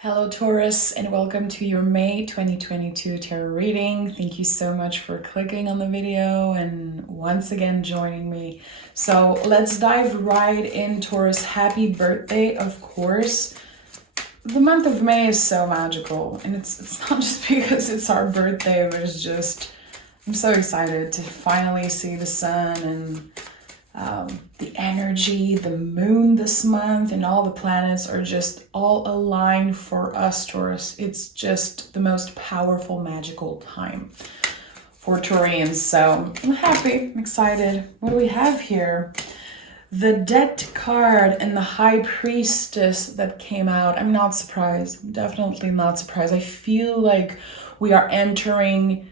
Hello Taurus, and welcome to your May 2022 tarot reading. Thank you so much for clicking on the video and once again joining me. So let's dive right in, Taurus. Happy birthday, of course. The month of May is so magical, and it's not just because it's our birthday, but it's just, I'm so excited to finally see the sun and the energy, the moon this month, and all the planets are just all aligned for us, Taurus. It's just the most powerful, magical time for Taurians. So I'm happy, I'm excited. What do we have here? The Death card and the High Priestess that came out. I'm not surprised. I'm definitely not surprised. I feel like we are entering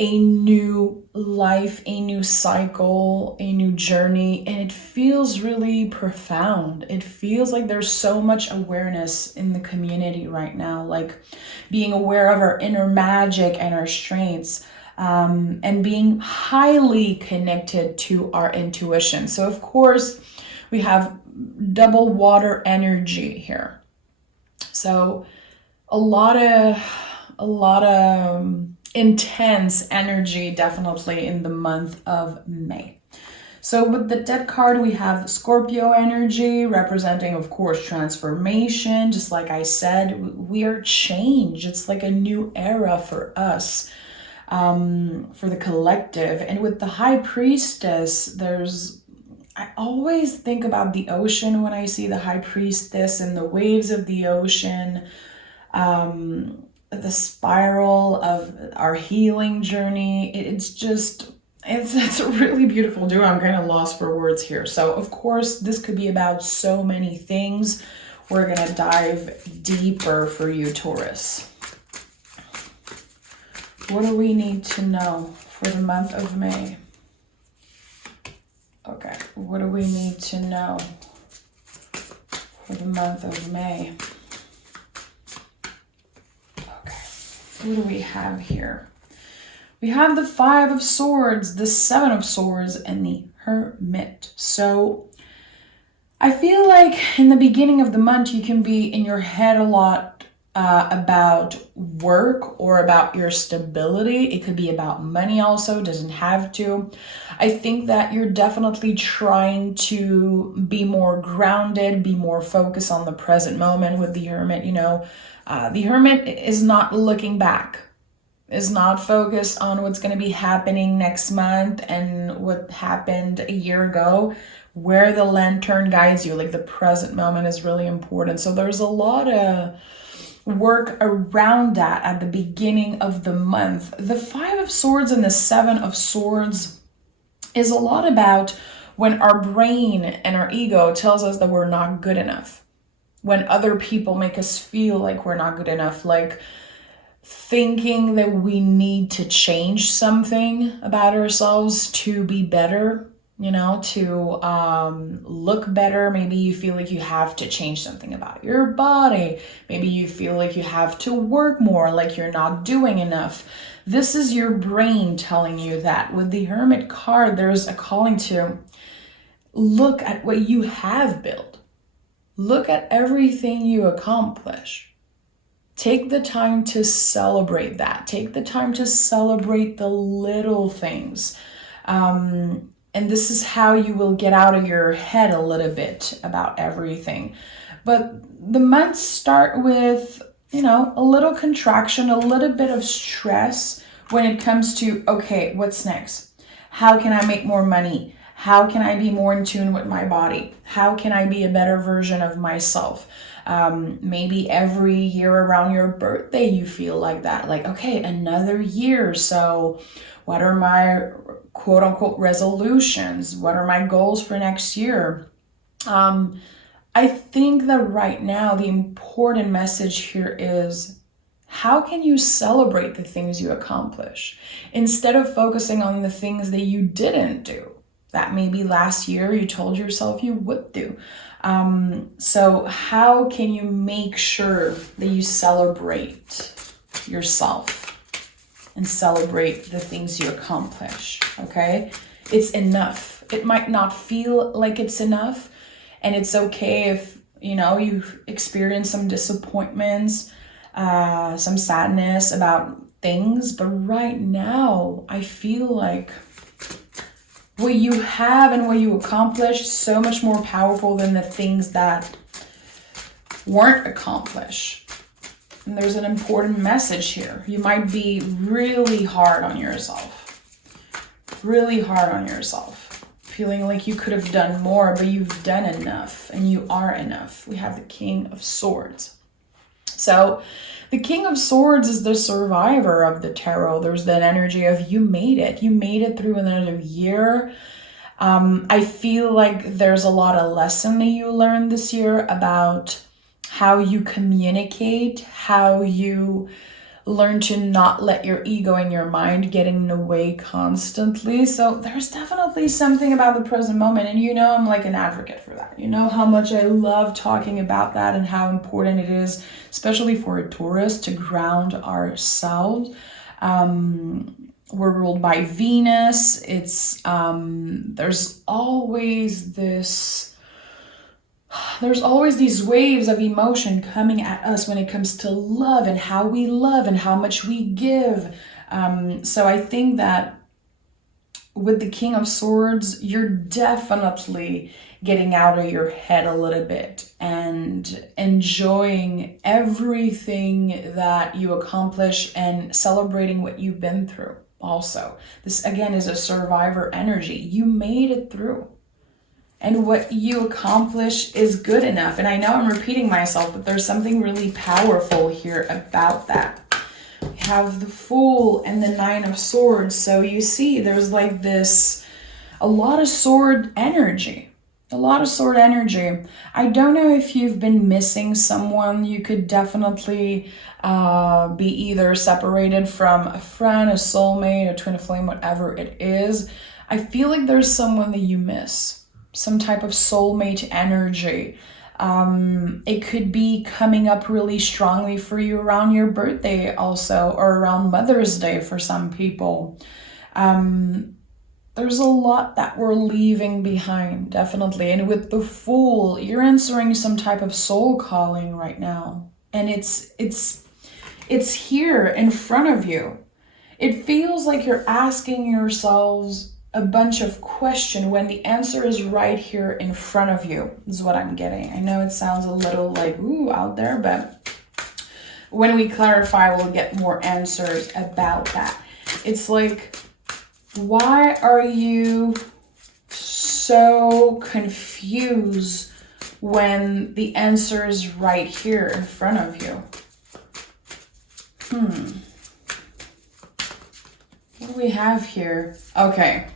a new life, a new cycle, a new journey, and it feels really profound. It feels like there's so much awareness in the community right now, like being aware of our inner magic and our strengths, and being highly connected to our intuition. So of course we have double water energy here. So a lot of intense energy definitely in the month of May. So with the Death card, we have Scorpio energy representing, of course, transformation. Just like I said, we are changed. It's like a new era for us, for the collective. And with the High Priestess, I always think about the ocean when I see the High Priestess and the waves of the ocean. The spiral of our healing journey. It's a really beautiful duo. I'm kind of lost for words here. So of course this could be about so many things. We're gonna dive deeper for you, Taurus. What do we need to know for the month of May? Okay, what do we need to know for the month of May? What do we have here? We have the Five of Swords, the Seven of Swords, and the Hermit. So I feel like in the beginning of the month, you can be in your head a lot about work or about your stability. It could be about money also, doesn't have to. I think that you're definitely trying to be more grounded, be more focused on the present moment with the Hermit. The Hermit is not looking back, is not focused on what's going to be happening next month and what happened a year ago. Where the lantern guides you, like the present moment, is really important. So there's a lot of work around that at the beginning of the month. The Five of Swords and the Seven of Swords is a lot about when our brain and our ego tells us that we're not good enough. When other people make us feel like we're not good enough, like thinking that we need to change something about ourselves to be better, to look better. Maybe you feel like you have to change something about your body. Maybe you feel like you have to work more, like you're not doing enough. This is your brain telling you that. With the Hermit card, there's a calling to look at what you have built. Look at everything you accomplish. Take the time to celebrate that. Take the time to celebrate the little things. And this is how you will get out of your head a little bit about everything. But the months start with, a little contraction, a little bit of stress when it comes to, okay, what's next? How can I make more money? How can I be more in tune with my body? How can I be a better version of myself? Maybe every year around your birthday, you feel like that. Like, okay, another year. So what are my quote unquote resolutions? What are my goals for next year? I think that right now, the important message here is, how can you celebrate the things you accomplish instead of focusing on the things that you didn't do? That maybe last year you told yourself you would do. So how can you make sure that you celebrate yourself and celebrate the things you accomplish, okay? It's enough. It might not feel like it's enough, and it's okay if You know, you've experienced some disappointments, some sadness about things, but right now I feel like what you have and what you accomplished so much more powerful than the things that weren't accomplished. And there's an important message here. You might be really hard on yourself. Really hard on yourself. Feeling like you could have done more, but you've done enough and you are enough. We have the King of Swords. So the King of Swords is the survivor of the tarot. There's that energy of you made it. You made it through another year. I feel like there's a lot of lesson that you learned this year about how you communicate, how you learn to not let your ego and your mind get in the way constantly. So there's definitely something about the present moment. And you know, I'm like an advocate for that. You know how much I love talking about that and how important it is, especially for a Taurus, to ground ourselves. We're ruled by Venus. It's there's always these waves of emotion coming at us when it comes to love and how we love and how much we give. So I think that with the King of Swords, you're definitely getting out of your head a little bit and enjoying everything that you accomplish and celebrating what you've been through. Also, this again is a survivor energy. You made it through. And what you accomplish is good enough. And I know I'm repeating myself, but there's something really powerful here about that. We have the Fool and the Nine of Swords. So you see, there's like this, a lot of sword energy. A lot of sword energy. I don't know if you've been missing someone. You could definitely be either separated from a friend, a soulmate, a twin flame, whatever it is. I feel like there's someone that you miss. Some type of soulmate energy. It could be coming up really strongly for you around your birthday also, or around Mother's Day for some people. There's a lot that we're leaving behind, definitely. And with the Fool, you're answering some type of soul calling right now. And it's here in front of you. It feels like you're asking yourselves a bunch of questions when the answer is right here in front of you, is what I'm getting. I know it sounds a little like, ooh, out there, but when we clarify, we'll get more answers about that. It's like, why are you so confused when the answer is right here in front of you? What do we have here? Okay.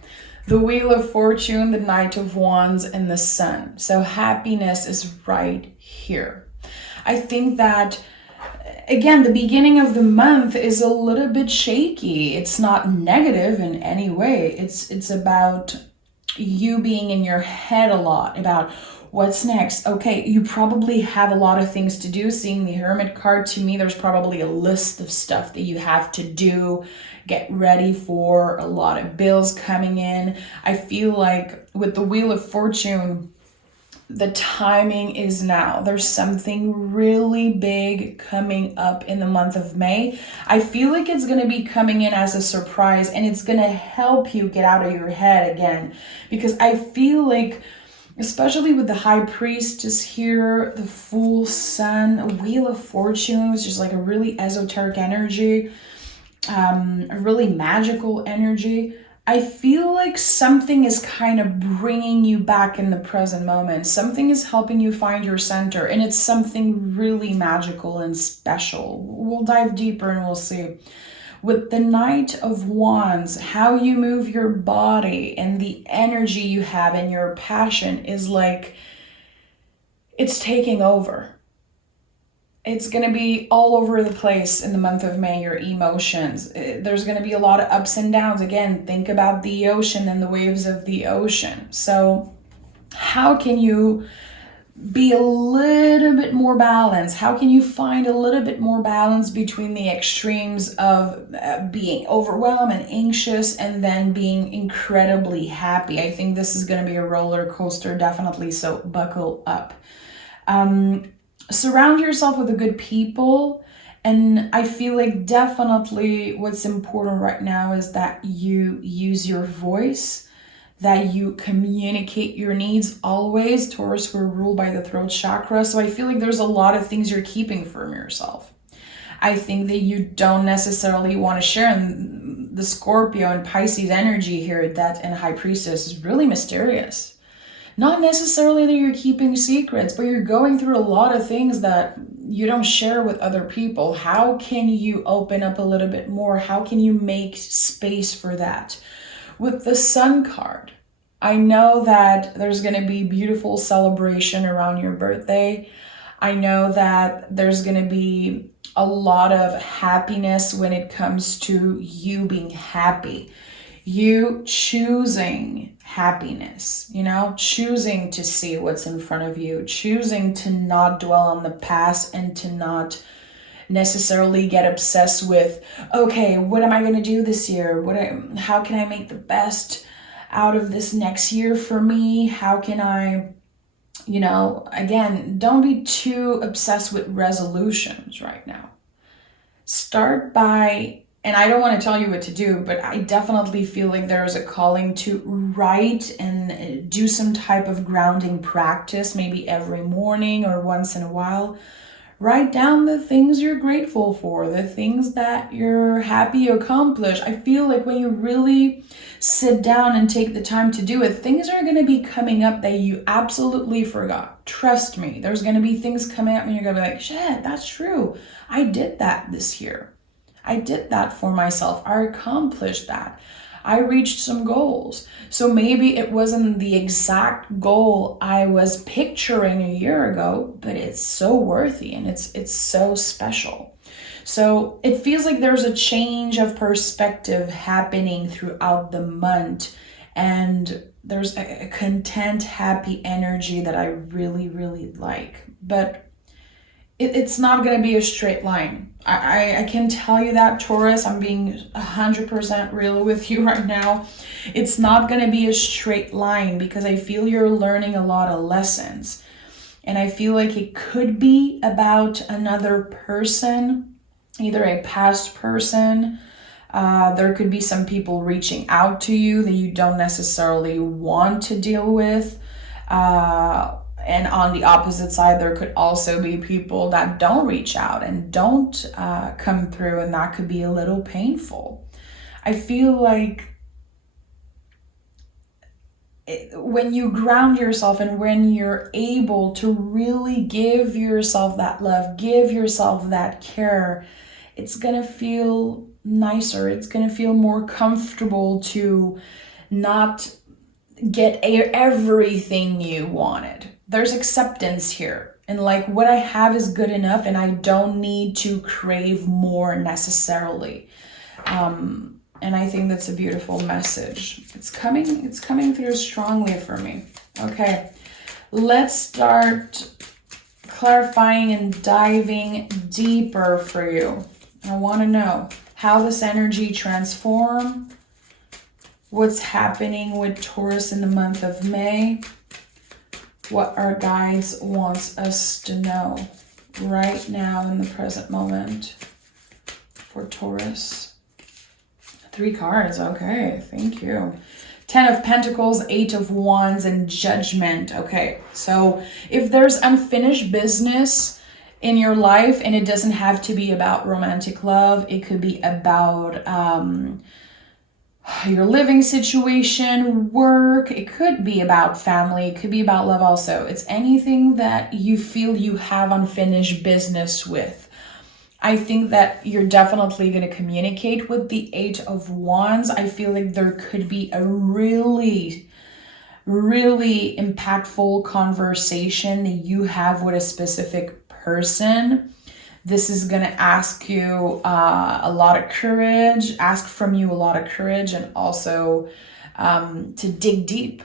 The Wheel of Fortune, the Knight of Wands, and the Sun. So happiness is right here. I think that, again, the beginning of the month is a little bit shaky. It's not negative in any way. It's about you being in your head a lot about what's next. Okay, you probably have a lot of things to do. Seeing the Hermit card, to me, there's probably a list of stuff that you have to do, get ready for, a lot of bills coming in. I feel like with the Wheel of Fortune, the timing is now. There's something really big coming up in the month of May. I feel like it's going to be coming in as a surprise, and it's going to help you get out of your head again, because I feel like, especially with the High Priestess here, the Fool, Sun, a Wheel of Fortune, which is like a really esoteric energy, a really magical energy. I feel like something is kind of bringing you back in the present moment. Something is helping you find your center, and it's something really magical and special. We'll dive deeper and we'll see. With the Knight of Wands, how you move your body and the energy you have and your passion is like, it's taking over. It's going to be all over the place in the month of May, your emotions. There's going to be a lot of ups and downs. Again, think about the ocean and the waves of the ocean. So how can you be a little bit more balanced? How can you find a little bit more balance between the extremes of being overwhelmed and anxious and then being incredibly happy? I think this is going to be a roller coaster, definitely, so buckle up. Surround yourself with the good people. And I feel like definitely what's important right now is that you use your voice, that you communicate your needs always. Taurus, we're ruled by the throat chakra. So I feel like there's a lot of things you're keeping from yourself. I think that you don't necessarily want to share. And the Scorpio and Pisces energy here, that and High Priestess, is really mysterious. Not necessarily that you're keeping secrets, but you're going through a lot of things that you don't share with other people. How can you open up a little bit more? How can you make space for that? With the Sun card, I know that there's going to be beautiful celebration around your birthday. I know that there's going to be a lot of happiness when it comes to you being happy. You choosing happiness, choosing to see what's in front of you, choosing to not dwell on the past and to not necessarily get obsessed with, okay, what am I going to do this year? How can I make the best out of this next year for me? How can I, again, don't be too obsessed with resolutions right now. Start by, and I don't want to tell you what to do, but I definitely feel like there's a calling to write and do some type of grounding practice, maybe every morning or once in a while. Write down the things you're grateful for, the things that you're happy you accomplished. I feel like when you really sit down and take the time to do it, things are going to be coming up that you absolutely forgot. Trust me, there's going to be things coming up and you're going to be like, shit, that's true. I did that this year. I did that for myself. I accomplished that. I reached some goals. So maybe it wasn't the exact goal I was picturing a year ago, but it's so worthy and it's so special. So it feels like there's a change of perspective happening throughout the month, and there's a content, happy energy that I really, really like. But it's not going to be a straight line. I can tell you that, Taurus. I'm being 100% real with you right now. It's not going to be a straight line because I feel you're learning a lot of lessons. And I feel like it could be about another person, either a past person. There could be some people reaching out to you that you don't necessarily want to deal with. And on the opposite side, there could also be people that don't reach out and don't come through, and that could be a little painful. I feel like when you ground yourself and when you're able to really give yourself that love, give yourself that care, it's going to feel nicer. It's going to feel more comfortable to not get everything you wanted. There's acceptance here. And like, what I have is good enough and I don't need to crave more necessarily. And I think that's a beautiful message. It's coming through strongly for me. Okay, let's start clarifying and diving deeper for you. I want to know how this energy transforms, what's happening with Taurus in the month of May, what our guides wants us to know right now in the present moment for Taurus. 3 cards, okay, thank you. 10 of Pentacles, 8 of Wands, and Judgment. Okay, so if there's unfinished business in your life, and it doesn't have to be about romantic love, it could be about your living situation, work, it could be about family, it could be about love also. It's anything that you feel you have unfinished business with. I think that you're definitely going to communicate with the 8 of Wands. I feel like there could be a really, really impactful conversation that you have with a specific person. This is going to ask you a lot of courage, ask from you a lot of courage, and also to dig deep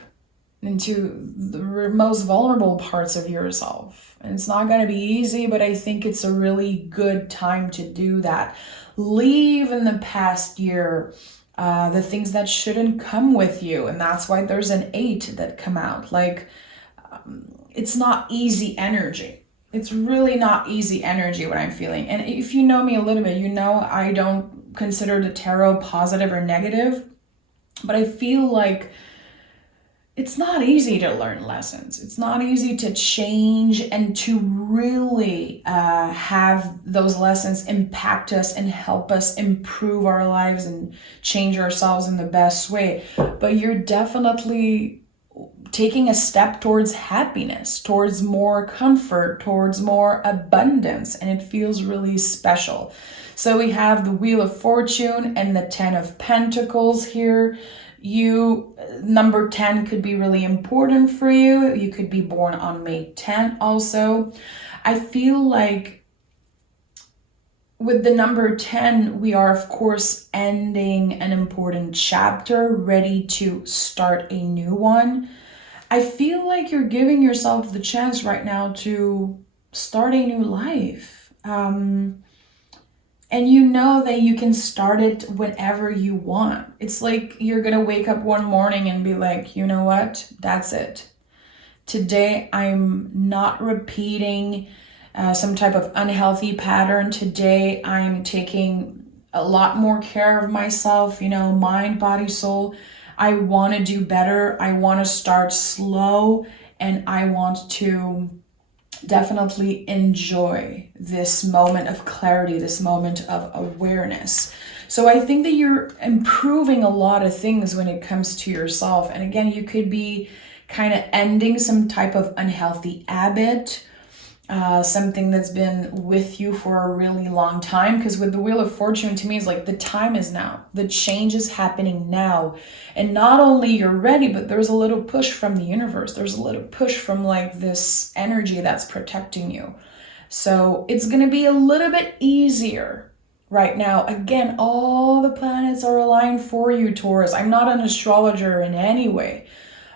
into the most vulnerable parts of yourself. And it's not going to be easy, but I think it's a really good time to do that. Leave in the past year the things that shouldn't come with you. And that's why there's an 8 that come out. Like, it's not easy energy. It's really not easy energy what I'm feeling. And if you know me a little bit, you know I don't consider the tarot positive or negative, but I feel like it's not easy to learn lessons. It's not easy to change and to really have those lessons impact us and help us improve our lives and change ourselves in the best way. But you're definitely taking a step towards happiness, towards more comfort, towards more abundance, and it feels really special. So we have the Wheel of Fortune and the 10 of Pentacles here. Number 10 could be really important for you. You could be born on May 10th also. I feel like with the number 10, we are of course ending an important chapter, ready to start a new one. I feel like you're giving yourself the chance right now to start a new life. And you know that you can start it whenever you want. It's like you're gonna wake up one morning and be like, you know what? That's it. Today, I'm not repeating some type of unhealthy pattern. Today, I'm taking a lot more care of myself, mind, body, soul. I want to do better. I want to start slow, and I want to definitely enjoy this moment of clarity, this moment of awareness. So I think that you're improving a lot of things when it comes to yourself. And again, you could be kind of ending some type of unhealthy habit, something that's been with you for a really long time. Because with the Wheel of Fortune, to me, is like the time is now. The change is happening now. And not only you're ready, but there's a little push from the universe. There's a little push from like this energy that's protecting you. So it's going to be a little bit easier right now. Again, all the planets are aligned for you, Taurus. I'm not an astrologer in any way,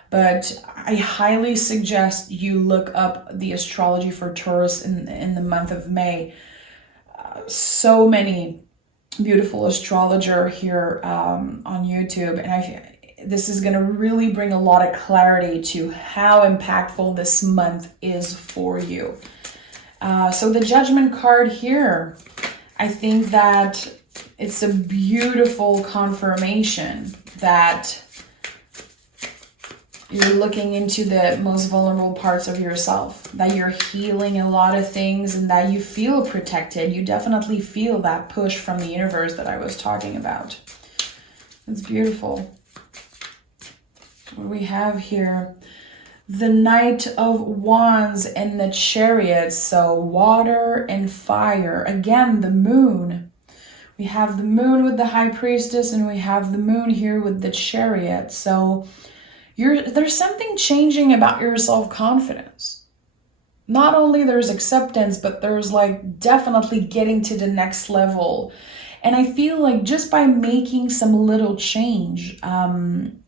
but I highly suggest you look up the astrology for Taurus in the month of May. So many beautiful astrologer here on YouTube, and this is going to really bring a lot of clarity to how impactful this month is for you. So the Judgment card here, I think that it's a beautiful confirmation that you're looking into the most vulnerable parts of yourself, that you're healing a lot of things, and that you feel protected. You definitely feel that push from the universe that I was talking about. It's beautiful. What we have here, the Knight of Wands and the Chariot. So water and fire. Again, the moon. We have the moon with the High Priestess, and we have the moon here with the Chariot. So there's something changing about your self-confidence. Not only there's acceptance, but there's like definitely getting to the next level. And I feel like just by making some little change,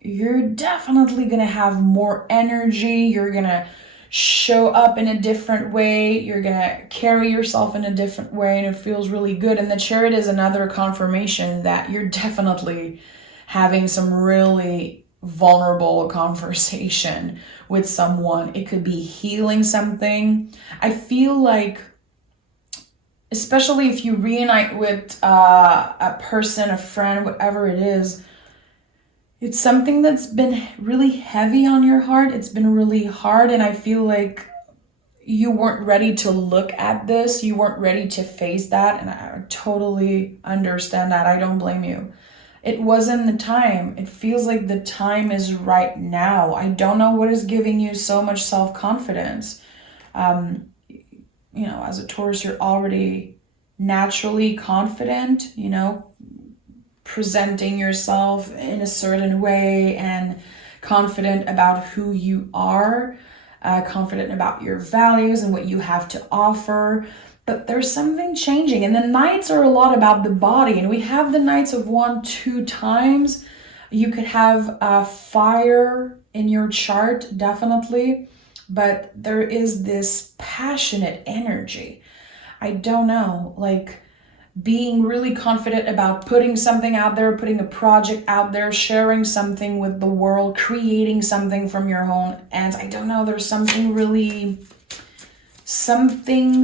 you're definitely going to have more energy. You're going to show up in a different way. You're going to carry yourself in a different way, and it feels really good. And the Chariot is another confirmation that you're definitely having some really vulnerable conversation with someone. It could be healing something. I feel like, especially if you reunite with a person, a friend, whatever it is, it's something that's been really heavy on your heart. It's been really hard, and I feel like you weren't ready to look at this. You weren't ready to face that, and I totally understand that. I don't blame you. It wasn't the time. It feels like the time is right now. I don't know what is giving you so much self-confidence. As a Taurus, you're already naturally confident, presenting yourself in a certain way and confident about who you are, confident about your values and what you have to offer. But there's something changing, and the Knights are a lot about the body, and we have the Knights of Wands 2 times. You could have fire in your chart, definitely, but there is this passionate energy. I don't know, like being really confident about putting something out there, putting a project out there, sharing something with the world, creating something from your own. And I don't know, there's something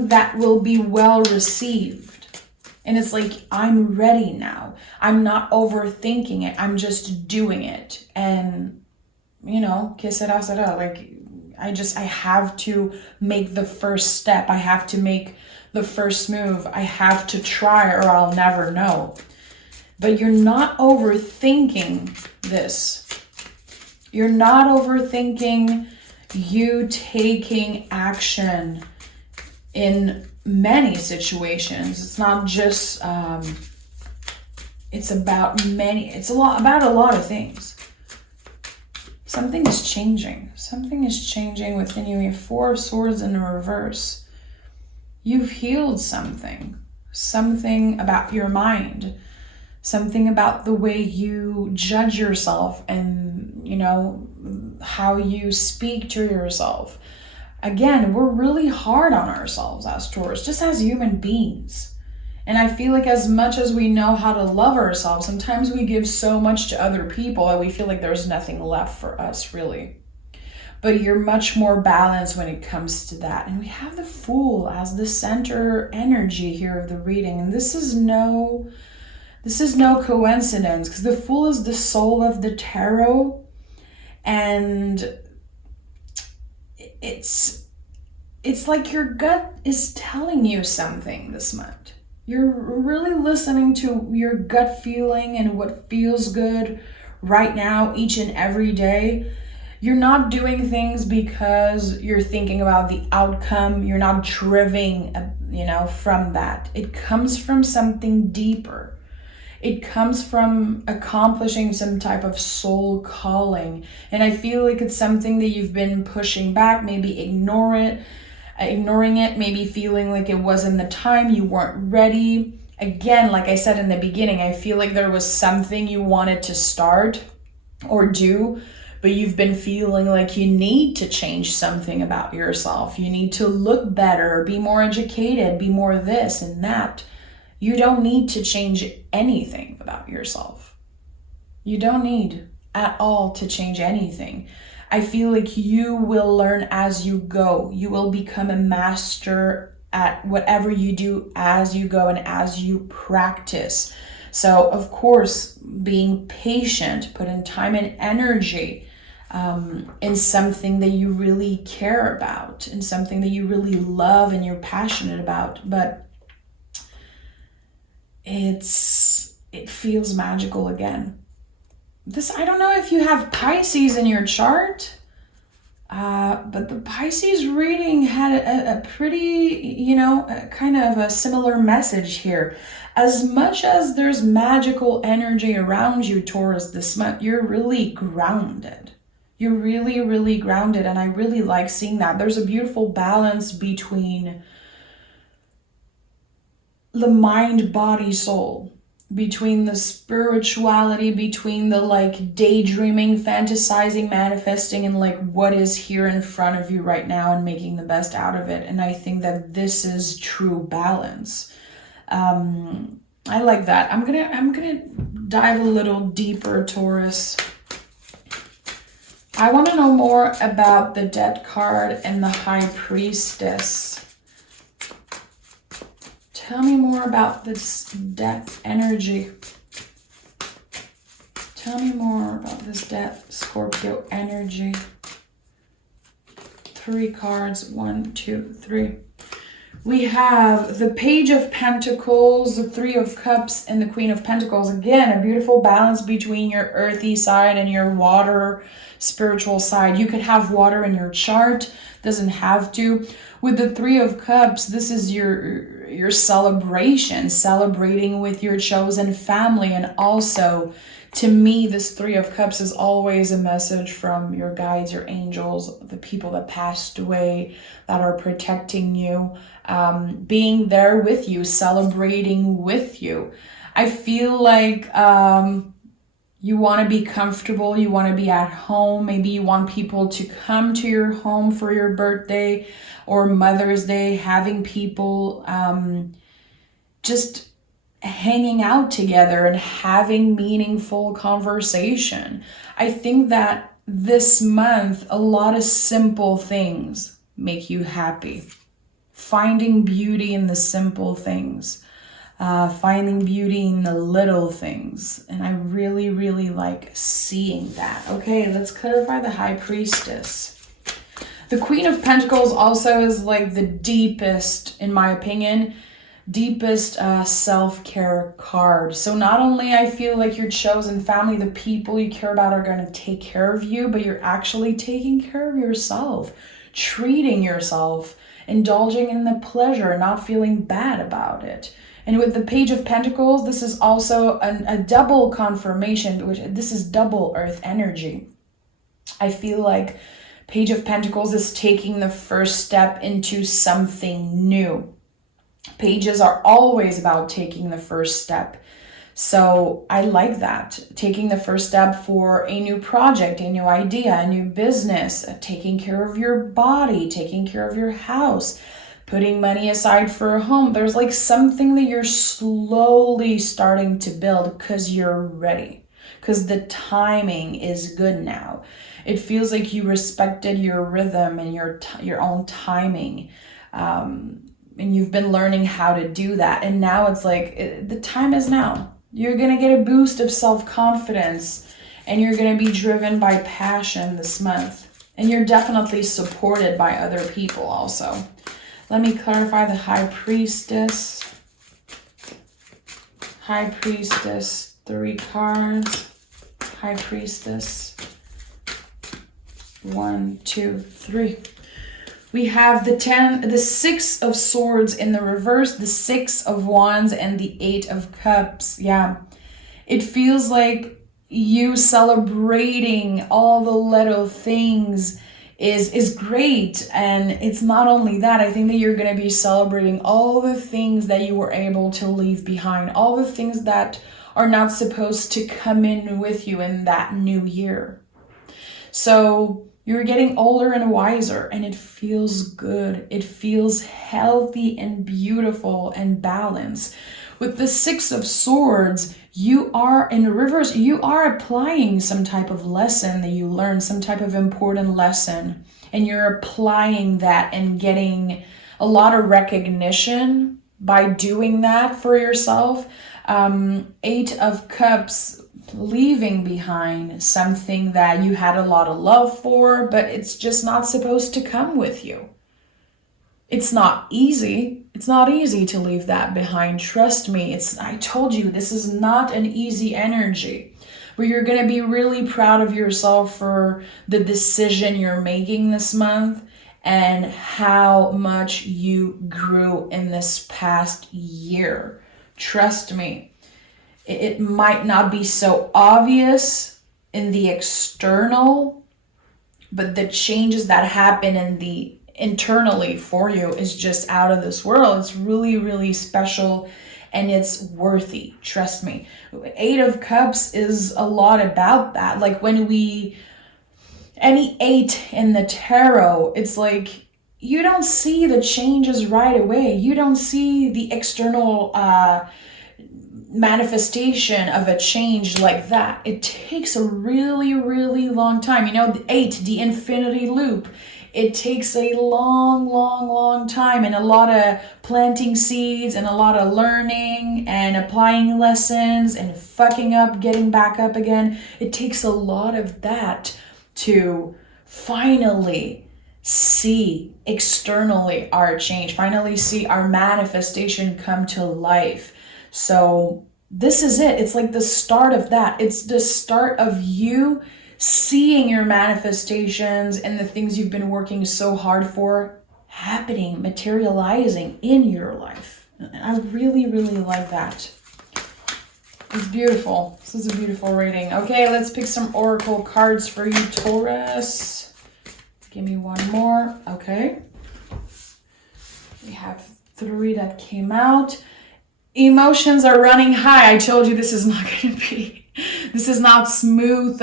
that will be well received. And it's like, I'm ready now. I'm not overthinking it. I'm just doing it. And, que sera, like, I have to make the first step. I have to make the first move. I have to try or I'll never know. But you're not overthinking this. You're not overthinking you taking action in many situations. It's not just, it's about a lot of things. Something is changing. Something is changing within you. You have 4 of Swords in reverse. You've healed something about your mind, something about the way you judge yourself and, how you speak to yourself. Again, we're really hard on ourselves as Taurus, just as human beings. And I feel like as much as we know how to love ourselves, sometimes we give so much to other people that we feel like there's nothing left for us, really. But you're much more balanced when it comes to that. And we have the Fool as the center energy here of the reading. And this is no coincidence, because the Fool is the soul of the tarot. And it's like your gut is telling you something this month. You're really listening to your gut feeling and what feels good right now, each and every day. You're not doing things because you're thinking about the outcome. You're not driven, from that. It comes from something deeper. It comes from accomplishing some type of soul calling. And I feel like it's something that you've been pushing back, maybe ignoring it, maybe feeling like it wasn't the time, you weren't ready. Again, like I said in the beginning, I feel like there was something you wanted to start or do, but you've been feeling like you need to change something about yourself. You need to look better, be more educated, be more this and that. You don't need to change anything about yourself. You don't need at all to change anything. I feel like you will learn as you go. You will become a master at whatever you do as you go and as you practice. So, of course, being patient, putting time and energy in something that you really care about, in something that you really love and you're passionate about. But it feels magical again. I don't know if you have Pisces in your chart, but the Pisces reading had a pretty, kind of a similar message here. As much as there's magical energy around you, Taurus, this month, you're really grounded. You're really, really grounded, and I really like seeing that. There's a beautiful balance between the mind, body, soul, between the spirituality, between the daydreaming, fantasizing, manifesting, and what is here in front of you right now and making the best out of it. And I think that this is true balance. I like that. I'm gonna dive a little deeper, Taurus. I want to know more about the Death card and the High Priestess. Tell me more about this death energy. Tell me more about this death Scorpio energy. 3 cards, 1, 2, 3. We have the Page of Pentacles, the 3 of Cups, and the Queen of Pentacles. Again, a beautiful balance between your earthy side and your water spiritual side. You could have water in your chart, doesn't have to. With the 3 of Cups, this is your celebration, celebrating with your chosen family. And also, to me, this 3 of Cups is always a message from your guides, your angels, the people that passed away, that are protecting you, being there with you, celebrating with you. I feel like you want to be comfortable, you want to be at home. Maybe you want people to come to your home for your birthday or Mother's Day, having people just hanging out together and having meaningful conversation. I think that this month, a lot of simple things make you happy. Finding beauty in the simple things. Finding beauty in the little things. And I really, really like seeing that. Okay, let's clarify the High Priestess. The Queen of Pentacles also is like the deepest, in my opinion, deepest self-care card. So not only I feel like your chosen family, the people you care about are going to take care of you, but you're actually taking care of yourself, treating yourself, indulging in the pleasure, not feeling bad about it. And with the Page of Pentacles, this is also a double confirmation, which this is double earth energy. I feel like Page of Pentacles is taking the first step into something new. Pages are always about taking the first step. So I like that. Taking the first step for a new project, a new idea, a new business, taking care of your body, taking care of your house, putting money aside for a home. There's like something that you're slowly starting to build because you're ready, because the timing is good now. It feels like you respected your rhythm and your own timing. And you've been learning how to do that. And now it's like, the time is now. You're going to get a boost of self-confidence and you're going to be driven by passion this month. And you're definitely supported by other people also. Let me clarify the High Priestess. High Priestess, 3 cards. High Priestess. 1, 2, 3. We have the 6 of Swords in the reverse, the 6 of Wands, and the 8 of Cups. Yeah, it feels like you celebrating all the little things is great. And it's not only that, I think that you're going to be celebrating all the things that you were able to leave behind, all the things that are not supposed to come in with you in that new year. So you're getting older and wiser, and it feels good. It feels healthy and beautiful and balanced. With the 6 of Swords, you are in reverse. You are applying some type of lesson that you learned, some type of important lesson, and you're applying that and getting a lot of recognition by doing that for yourself. 8 of Cups, leaving behind something that you had a lot of love for, but it's just not supposed to come with you. It's not easy. It's not easy to leave that behind. Trust me. I told you, this is not an easy energy, but you're going to be really proud of yourself for the decision you're making this month and how much you grew in this past year. Trust me. It might not be so obvious in the external, but the changes that happen in the internally for you is just out of this world. It's really, really special and it's worthy. Trust me. 8 of Cups is a lot about that. Like when any 8 in the tarot, it's like you don't see the changes right away. You don't see the external manifestation of a change like that. It takes a really, really long time. You know, the 8, the infinity loop, it takes a long, long, long time and a lot of planting seeds and a lot of learning and applying lessons and fucking up, getting back up again. It takes a lot of that to finally see externally our change, finally see our manifestation come to life. So this is it. It's like the start of that. It's the start of you seeing your manifestations and the things you've been working so hard for happening, materializing in your life. And I really, really like that. It's beautiful. This is a beautiful reading. Okay, let's pick some oracle cards for you, Taurus. Give me one more. Okay. We have 3 that came out. Emotions are running high. I told you this is not going to be, this is not smooth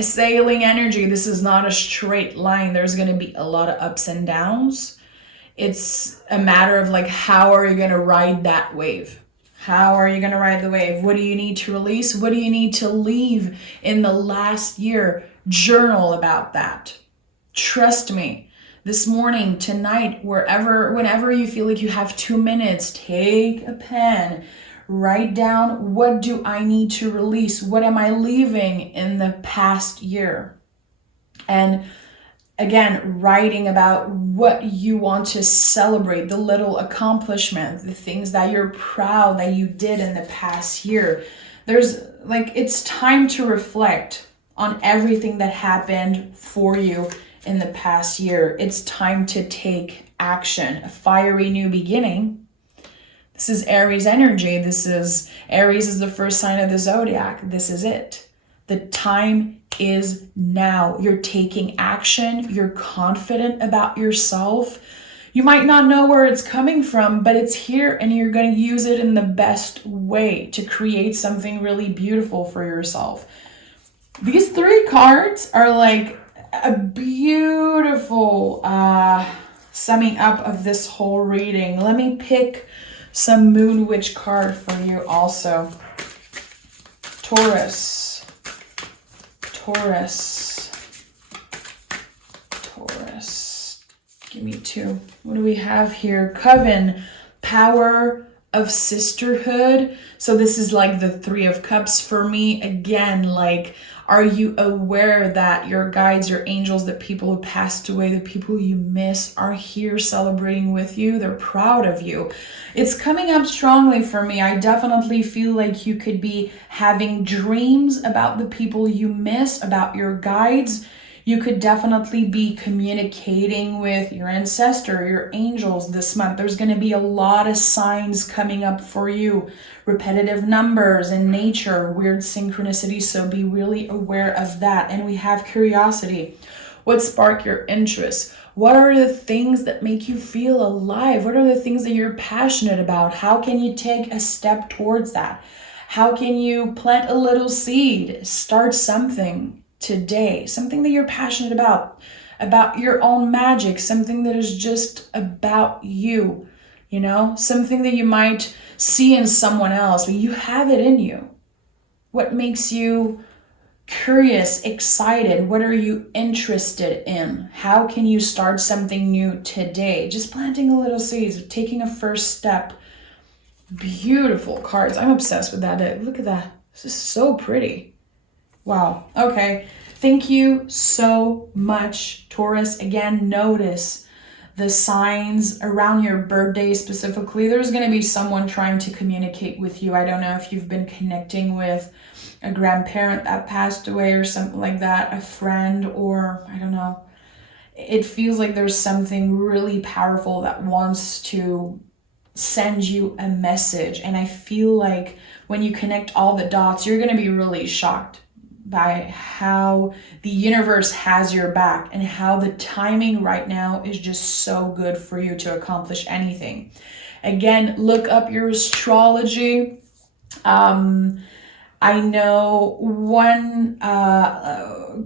sailing energy. This is not a straight line. There's going to be a lot of ups and downs. It's a matter of like, how are you going to ride that wave? How are you going to ride the wave? What do you need to release? What do you need to leave in the last year? Journal about that. Trust me. This morning, tonight, whenever you feel like you have 2 minutes, take a pen, write down, what do I need to release? What am I leaving in the past year? And again, writing about what you want to celebrate, the little accomplishments, the things that you're proud that you did in the past year. It's time to reflect on everything that happened for you in the past year. It's time to take action. A fiery new beginning. This is Aries energy. Aries is the first sign of the zodiac. This is it. The time is now. You're taking action. You're confident about yourself. You might not know where it's coming from, but it's here, and you're going to use it in the best way to create something really beautiful for yourself. These 3 cards are like a beautiful summing up of this whole reading. Let me pick some Moon Witch card for you also. Taurus. Give me 2. What do we have here? Coven. Power of sisterhood. So this is like the 3 of Cups for me. Again, like, are you aware that your guides, your angels, the people who passed away, the people you miss are here celebrating with you? They're proud of you. It's coming up strongly for me. I definitely feel like you could be having dreams about the people you miss, about your guides. You could definitely be communicating with your ancestor, your angels this month. There's going to be a lot of signs coming up for you. Repetitive numbers in nature, weird synchronicities, so be really aware of that. And we have curiosity. What spark your interest? What are the things that make you feel alive? What are the things that you're passionate about? How can you take a step towards that? How can you plant a little seed? Start something today, something that you're passionate about your own magic, something that is just about you, something that you might see in someone else, but you have it in you. What makes you curious, excited? What are you interested in? How can you start something new today? Just planting a little seeds, taking a first step. Beautiful cards. I'm obsessed with that. Look at that. This is so pretty. Wow. Okay. Thank you so much, Taurus. Again, notice the signs around your birthday specifically. There's going to be someone trying to communicate with you. I don't know if you've been connecting with a grandparent that passed away or something like that, a friend, or I don't know. It feels like there's something really powerful that wants to send you a message. And I feel like when you connect all the dots, you're going to be really shocked by how the universe has your back and how the timing right now is just so good for you to accomplish anything. Again, look up your astrology. I know one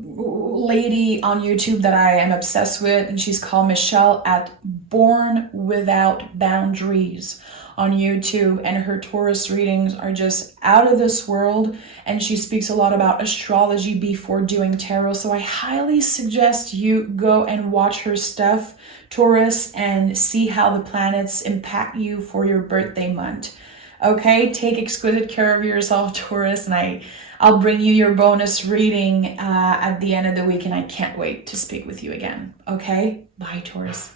lady on YouTube that I am obsessed with, and she's called Michelle at Born Without Boundaries on YouTube, and her Taurus readings are just out of this world, and she speaks a lot about astrology before doing tarot, so I highly suggest you go and watch her stuff, Taurus, and see how the planets impact you for your birthday month. Okay, take exquisite care of yourself, Taurus, and I'll bring you your bonus reading at the end of the week, and I can't wait to speak with you again. Okay, bye, Taurus.